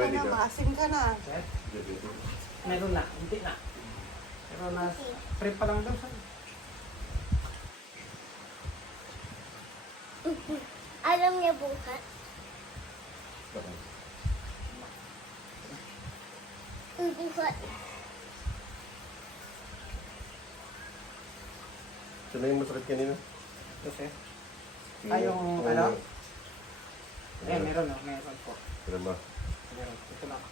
ka na, maasim ka na. Sir, Diabetic. meron na, hindi na. Pero na, free pa lang daw sir. Alam niya bukas. Bakit? Bukas. Saan na yung masakit kanina? Ito sir. Yung ano? Meron no, meron po. Kailan ba? Meron, ito lang.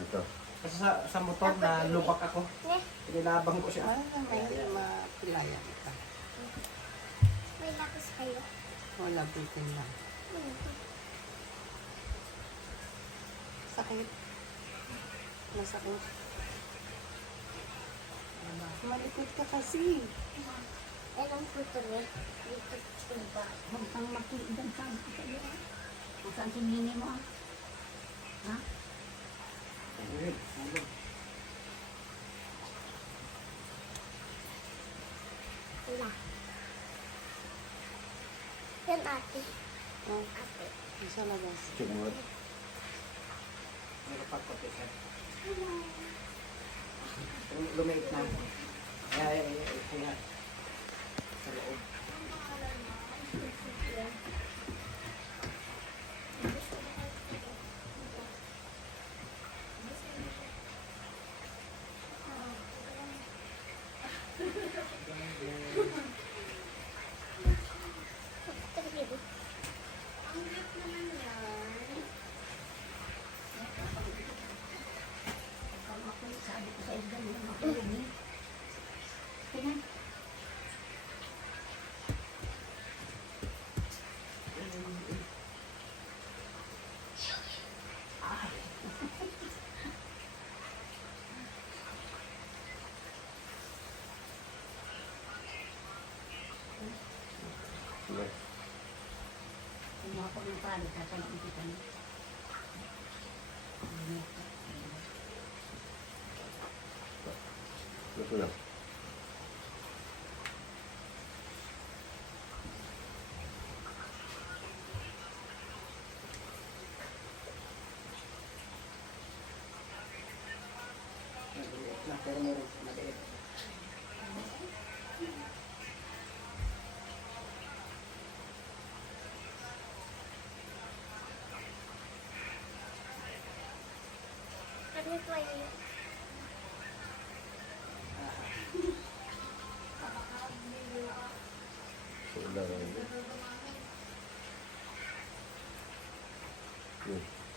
Ito. Kasi sa motor na lubak ako, Ne, pinilabang ko siya. May mapilaya kita. may lakas kayo. Wala, bitin lang. Sakit. Masakit. Malikot ka kasi. Anong puto niya? Dito iba. Huwag kang makiidan sa iyo. Kung saan sinini mo ah. Ha? Wala. Yan ate. Oh, Ate. isa labas. Check mo nga. Meron pa kote sir. Lumait na. Kaya, sa loob. Terhidup. Sabi ko sa iyo, dali na matulog eh. Tingnan. Sige. Kung ako ng palo, tatanong kita niya. Ito lang. Maliit na, pero meron pa maliit. Ano ito ay So, ulang. Yun.